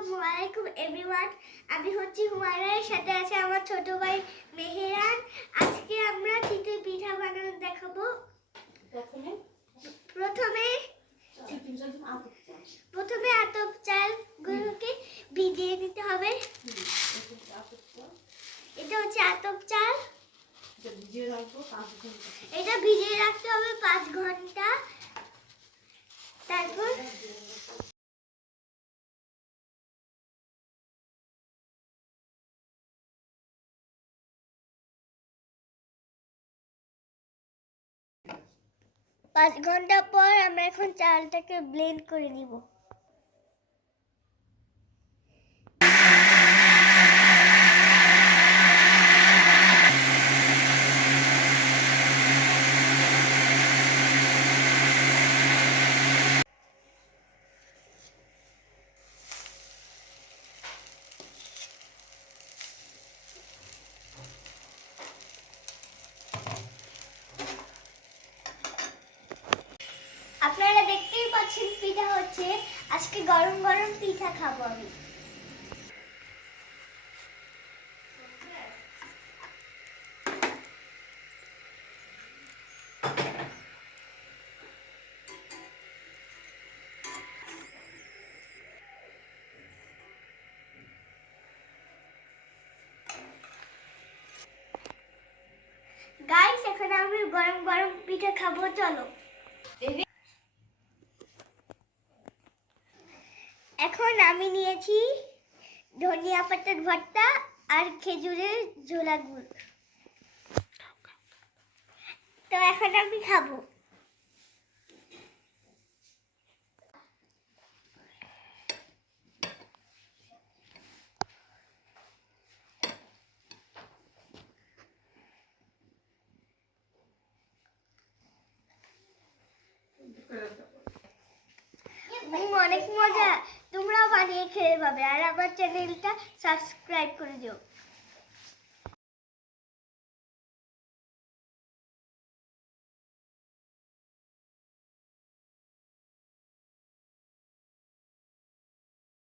আসসালামু আলাইকুম এভরিওয়ান। আমি হচ্ছি হুমায়রার সাথে আছে আমার ছোট ভাই মেহেরান। আজকে আমরা চিতই পিঠা বানানো দেখাবো। প্রথমে আতপ চালগুলোকে ভিজিয়ে নিতে হবে। এটা হচ্ছে আতপ চাল, এটা ভিজিয়ে রাখতে হবে 5 ঘন্টা। তারপর 5 ঘন্টা পর আমরা এখন চালটাকে ব্লেন্ড করে নিব। আপনারা দেখতেই পাচ্ছেন পিঠা হচ্ছে। আজকে গরম গরম পিঠা খাবো আমি। গাইস, এখন আমি গরম গরম পিঠা খাবো, চলো। এখন আমি নিয়েছি ধনিয়া পাতার ভর্তা আর খেজুরের ঝোলা গুড়। তো এখন আমি খাবো। অনেক মজা, তোমরাও বানিয়ে খেয়ে পাবে। আর আমার চ্যানেলটা সাবস্ক্রাইব করে দিও।